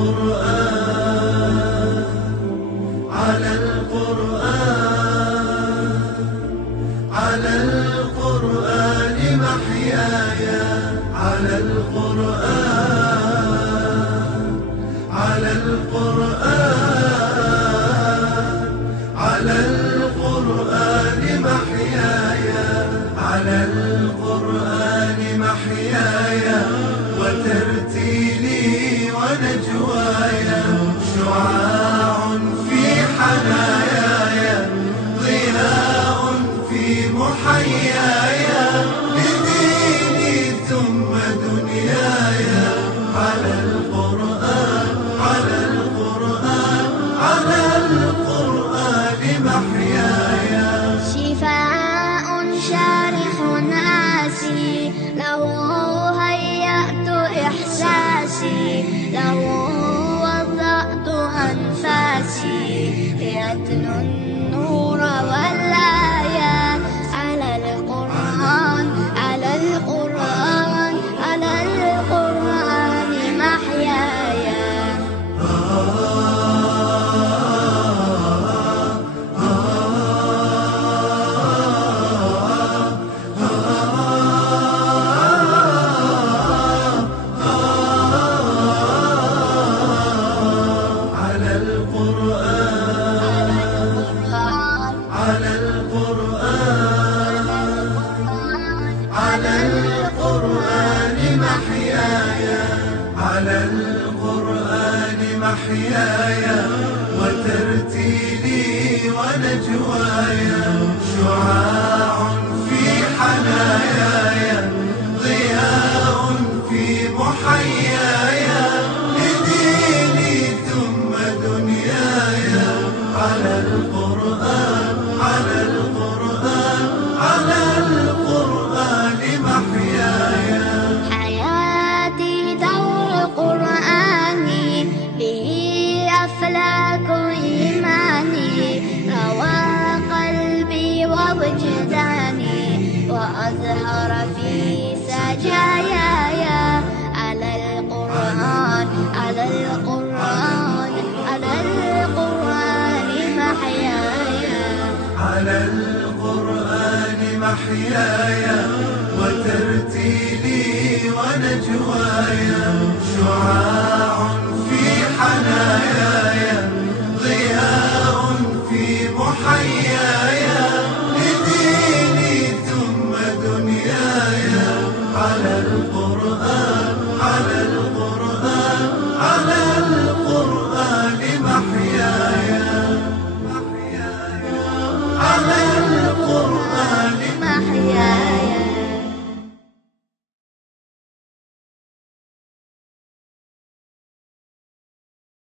القرآن على القرآن على القرآن محياي على القرآن على القرآن على القرآن محياي على القرآن محياي وترتيلي ونجواي شعاع في حناياي ضياء في محياي لديني ثم دنياي على القرآن على القرآن على القرآن محياي شفاء شارح آسي له هيأت إحساسي له وضعت أنفاسي يتلو النور والآيات على القرآن على القرآن على القرآن محياي على القرآن على القرآن على القرآن محياي على القرآن محياي وترتيلي ونجواي شعاع في حناياي ضياء في محياي لديني ثم دنياي على القرآن على القرآن على القرآن محياي حياتي دور قرآني به أفلاك إيماني روى قلبي ووجداني وأزهر في سجاياي على القرآن على القرآن على القرآن محياي على القرآن محياي وترتيلي ونجواي شعاع في حناياي